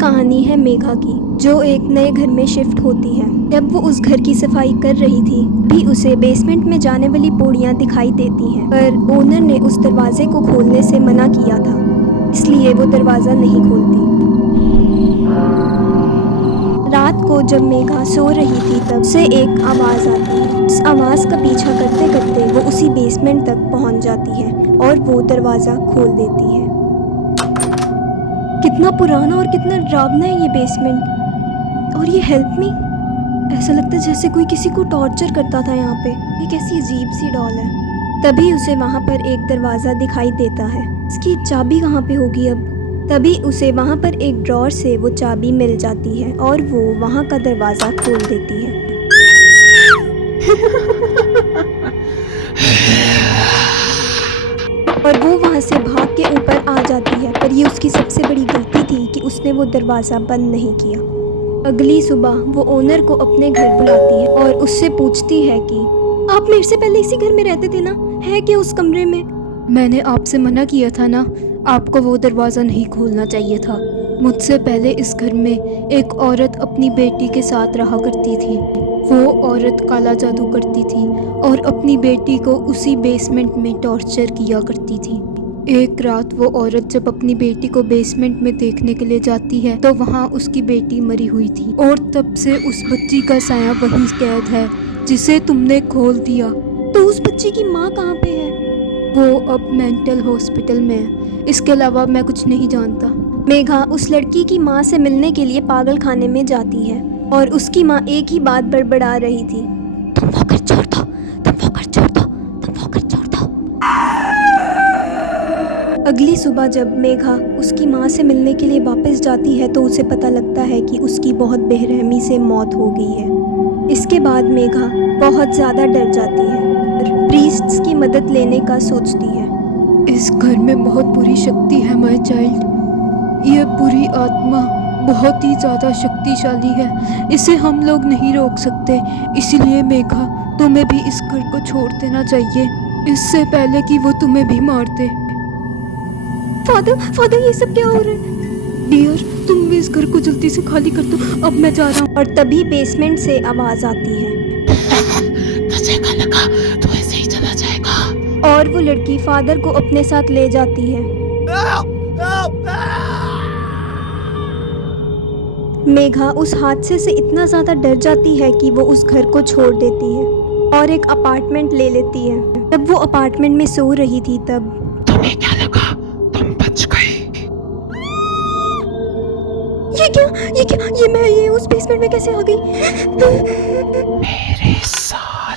कहानी है मेघा की, जो एक नए घर में शिफ्ट होती है। जब वो उस घर की सफाई कर रही थी भी उसे बेसमेंट में जाने वाली पौड़ियां दिखाई देती हैं, पर ओनर ने उस दरवाजे को खोलने से मना किया था, इसलिए वो दरवाज़ा नहीं खोलती। रात को जब मेघा सो रही थी तब से एक आवाज़ आती है। उस आवाज़ का पीछा करते करते वो उसी बेसमेंट तक पहुंच जाती है और वो दरवाज़ा खोल देती है। कितना पुराना और कितना डरावना है ये बेसमेंट। और ये हेल्प मी, ऐसा लगता है जैसे कोई किसी को टॉर्चर करता था यहाँ पे। ये कैसी अजीब सी डॉल है। तभी उसे वहाँ पर एक दरवाज़ा दिखाई देता है। इसकी चाबी कहाँ पे होगी अब? तभी उसे वहाँ पर एक ड्रॉर से वो चाबी मिल जाती है और वो वहाँ का दरवाज़ा खोल देती है। और वो वहाँ से भाग के ऊपर आ जाती है, पर ये उसकी सबसे बड़ी गलती थी कि उसने वो दरवाज़ा बंद नहीं किया। अगली सुबह वो ओनर को अपने घर बुलाती है और उससे पूछती है कि आप मेरे से पहले इसी घर में रहते थे ना? है क्या उस कमरे में? मैंने आपसे मना किया था ना, आपको वो दरवाज़ा नहीं खोलना चाहिए था। मुझसे पहले इस घर में एक औरत अपनी बेटी के साथ रहा करती थी। वो औरत काला जादू करती थी और अपनी बेटी को उसी बेसमेंट में टॉर्चर किया करती थी। एक रात वो औरत जब अपनी बेटी को बेसमेंट में देखने के लिए जाती है तो वहाँ उसकी बेटी मरी हुई थी और तब से उस बच्ची का साया वहीं कैद है जिसे तुमने खोल दिया। तो उस बच्ची की माँ कहाँ पे है? वो अब मेंटल हॉस्पिटल में है। इसके अलावा मैं कुछ नहीं जानता। मेघा उस लड़की की माँ से मिलने के लिए पागल खाने में जाती है और उसकी माँ एक ही बात बड़बड़ा रही थी, तुम वो घर छोड़ दो, तुम वो घर छोड़ दो, तुम वो घर छोड़ दो। अगली सुबह जब मेघा उसकी माँ से मिलने के लिए वापस जाती है तो उसे पता लगता है कि उसकी बहुत बेरहमी से मौत हो गई है। इसके बाद मेघा बहुत ज़्यादा डर जाती है और प्रीस्ट्स की मदद लेने का सोचती है। इस घर में बहुत बुरी शक्ति है माय चाइल्ड। यह बुरी आत्मा बहुत ही ज़्यादा शक्तिशाली है, इसे हम लोग नहीं रोक सकते। इसलिए मेघा, तुम्हें भी इस घर को छोड़ देना चाहिए इससे पहले कि वो तुम्हें भी मार दे। फादर ये सब क्या हो रहा है? डियर, तुम भी इस घर को जल्दी से खाली कर दो, अब मैं जा रहा हूँ। और तभी बेसमेंट से आवाज़ आती है, तुझे क्या लगा तू ऐसे ही चला जाएगा? और वो लड़की फादर को अपने साथ ले जाती है। मेघा उस हादसे से इतना ज़्यादा डर जाती है कि वो उस घर को छोड़ देती है और एक अपार्टमेंट ले लेती है। जब वो अपार्टमेंट में सो रही थी तब तुम्हें क्या लगा तुम बच गई? ये मैं उस बेसमेंट में कैसे आ गई? मेरे साथ